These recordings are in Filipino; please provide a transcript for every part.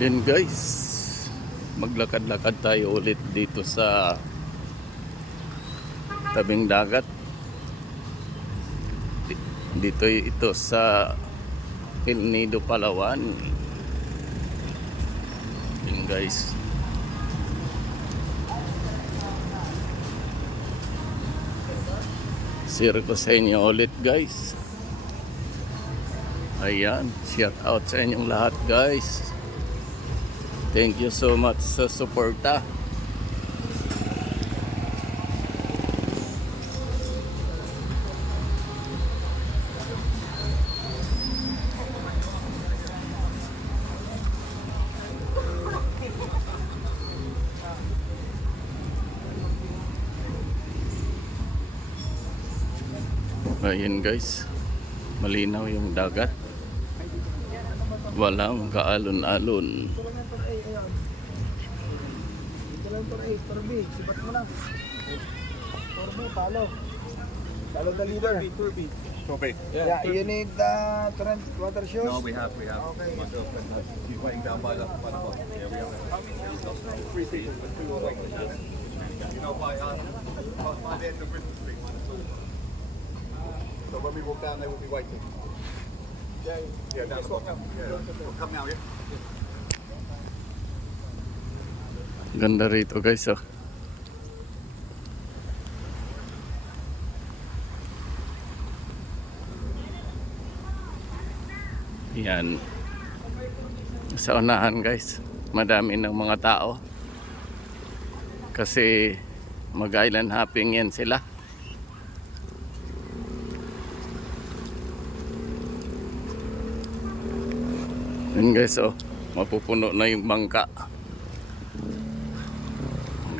Yan guys, maglakad-lakad tayo ulit dito sa tabing dagat. Di- Dito ito sa El Nido, Palawan. Yan guys. Share ko sa inyo ulit guys. Ayan, shout out sa inyong lahat guys. Thank you so much sa suporta. Ayan guys, malinaw yung dagat. Walang kaalon-alon. Ito 4B, sibat mo na. 4B, follow. Follow the leader. Turbi. Turbi. Yeah, you need the trend water shoes? No, we have, we have. Okay. Much of He's weighing down by the by the box. Yeah, we have. Three seasons with two weight You know, by, uh, the end of Christmas week. So when we walk down, they will be waiting. Yeah, yeah, down the box. Yeah, come now, yeah? Ganda rito guys oh. Yan. Sa unahan guys, madami ng mga tao. Kasi mag-island hopping yan sila. Yan guys oh, mapupuno na yung bangka.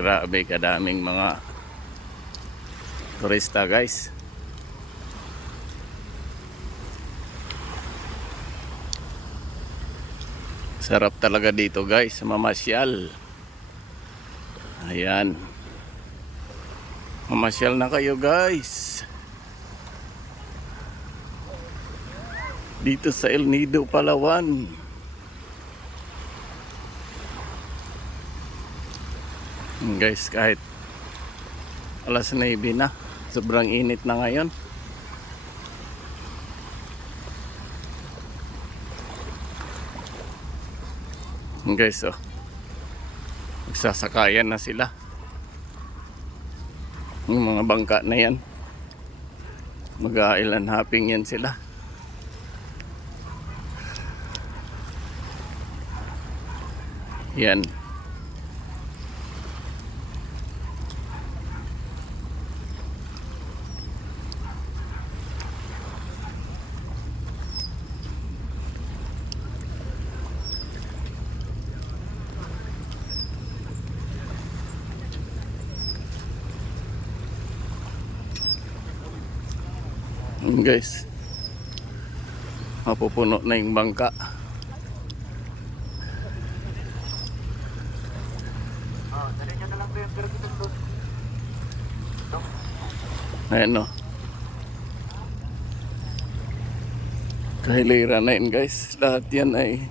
Grabe kadaming mga turista guys. Sarap talaga dito guys, mamasyal. Ayan. Mamasyal na kayo guys. Dito sa El Nido, Palawan. Guys, kahit alas 9 na, sobrang init na ngayon. Mm, Guys, oh. Magsasakayan na sila. Yung mga bangka na yan. Mag-ailan hopping yan sila. Yan. Yun guys. Mapupuno na yung bangka. Ayan o. Kahilira na yun guys. Lahat yan ay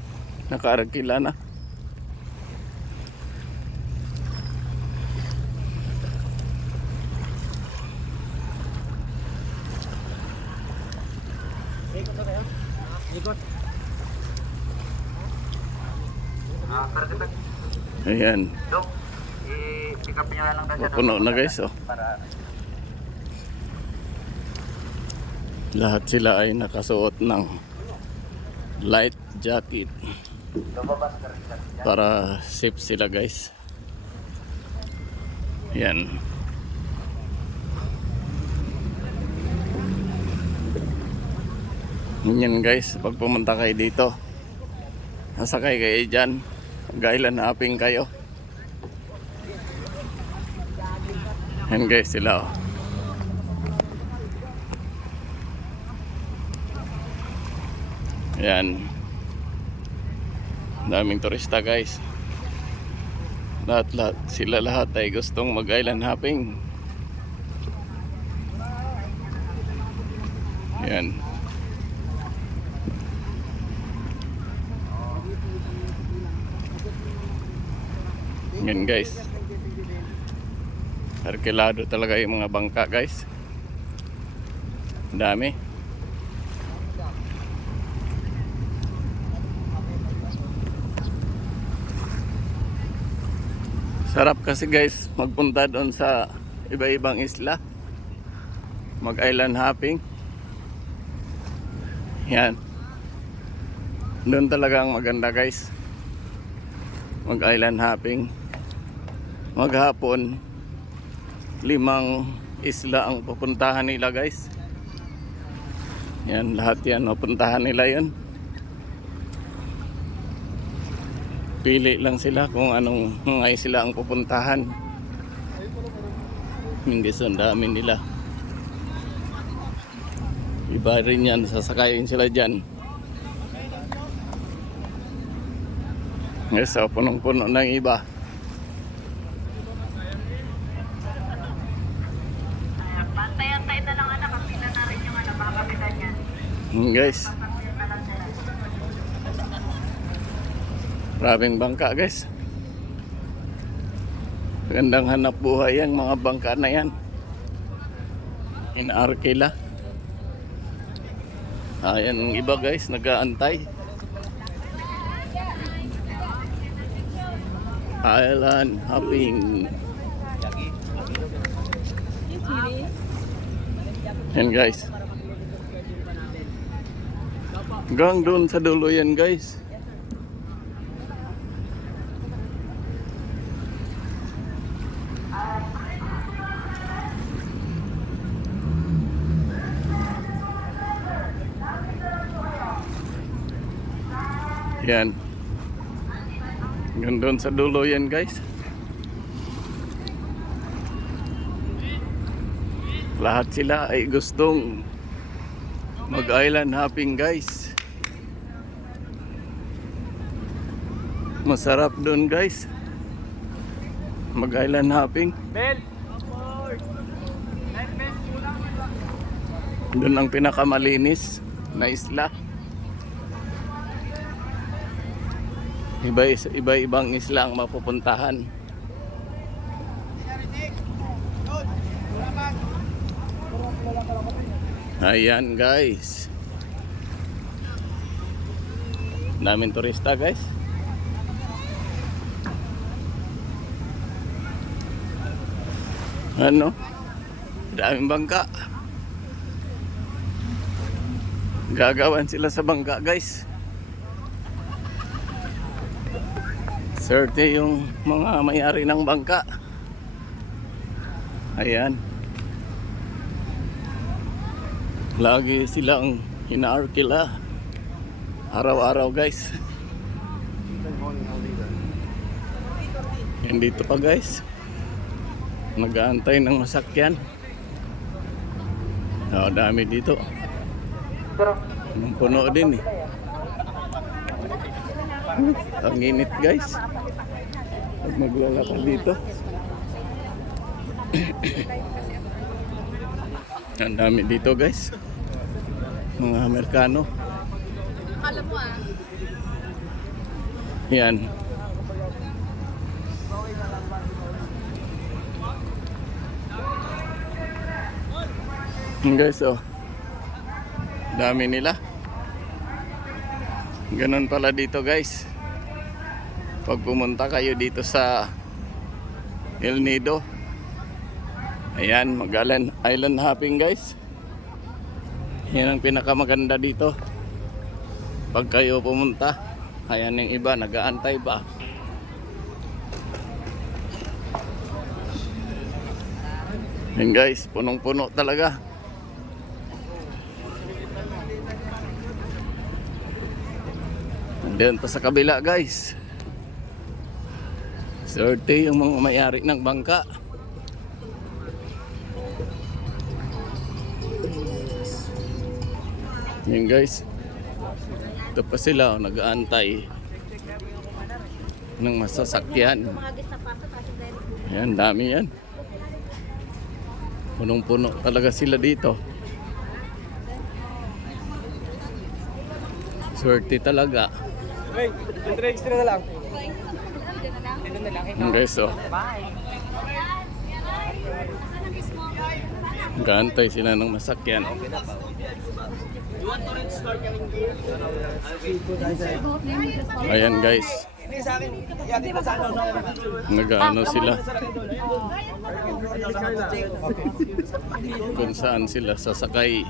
nakarakila na. Ikot na kayo? Ikot. Ah, para Ayan. Dok, i-pick up nyo lang siya. Mapuno na guys oh. Para Lahat sila ay nakasuot ng light jacket para safe sila guys. Yan. Yan guys, pag pumunta kayo dito, nasakay kayo dyan, gailan hopping kayo. Yan guys sila oh. Yan. Daming turista guys. Lahat, lahat, sila lahat ay gustong mag-island hopping. Yan. Yan guys. Arkilado talaga yung mga bangka guys. Ang Dami. Sarap kasi guys magpunta doon sa iba-ibang isla. Mag island hopping. Yan. Doon talagang maganda guys. Mag island hopping. Maghapon limang isla ang pupuntahan nila guys. Yan lahat yan pupuntahan nila yan. Pili lang sila kung anong mga isla ang pupuntahan. Hindi sa dami nila. Iba rin yan, sasakayin sila dyan. Yes, so punong-puno ng iba. Pantay-antay na lang anak, kapila na rin yung ano, baka kapitan yan. Hmm, guys. Maraming bangka guys. Magandang hanap buhay ang mga bangka na yan. Inaarkila. Ayan ang iba guys, nag-aantay. Island hopping. Yan guys. Hanggang doon sa dulo yan guys. Yan. Hanggang doon sa dulo yan guys. Lahat sila ay gustong mag-island hopping guys. Masarap doon guys. Mag-island hopping. Doon ang pinakamalinis na isla. Iba iba ibang isla ang mapupuntahan. Ayan guys. Daming turista guys. Ano? Daming bangka. Gagawan sila sa bangka guys. Swerte yung mga may-ari ng bangka. Ayan. Lagi silang inaarkila. Araw-araw guys. Yan dito pa guys. Nag-aantay ng masakyan. Oh, dami dito. Puno din eh. Ang init guys. Pag maglalakad dito. Ang dami dito guys. Mga Amerikano. Alam mo ah. Yan. Guys, oh. Dami nila. Ganun pala dito guys. Pag pumunta kayo dito sa El Nido. Ayan, mag-island island hopping guys. Yan ang pinakamaganda dito. Pag kayo pumunta, ayan yung iba, nag-aantay pa. Yan guys, punong-puno talaga. Doon pa sa kabila guys. Swerte yung mga may-ari ng bangka. Yan guys. Ito pa sila oh, nag-aantay ng masasakyan. Ayan, dami yan. Punong-puno talaga sila dito. Swerte talaga. Hey, extra extra na lang. Yan guys, oh. Gantay sila ng masakyan. Ayan guys. Nag-ano sila. Kung saan sila sasakay.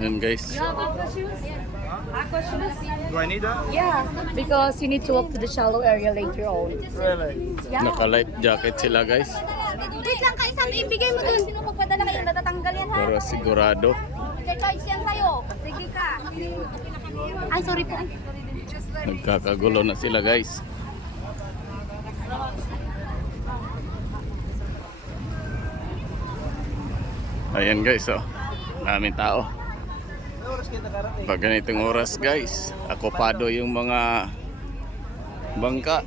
Yan guys. Do I need that? Yeah, because you need to walk to the shallow area later on. Really? Naka-life jacket sila guys. Wait lang, kayo saan ibigay mo dun? Sino magpadala kayo? Natatanggal yan ha? Para sigurado. Charge yan sa'yo. Sige ka. Ay, sorry po. Nagkakagulo na sila guys. Ayan guys oh. Daming tao. Pag ganitong oras guys, akopado yung mga bangka.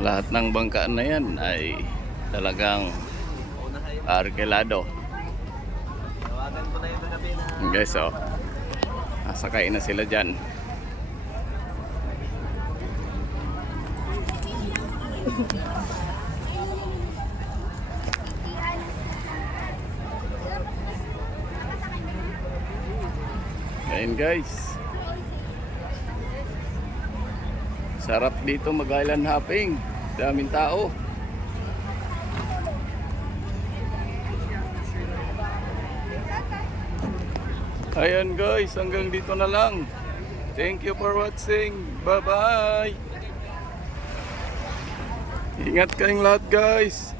Lahat ng bangka na yan ay talagang. Yan guys oh. Nasakay na sila dyan. Ayan guys. Sarap dito mag-island hopping. Daming tao. Ayan guys, hanggang dito na lang. Thank you for watching. Bye-bye. Ingat kayong lahat guys.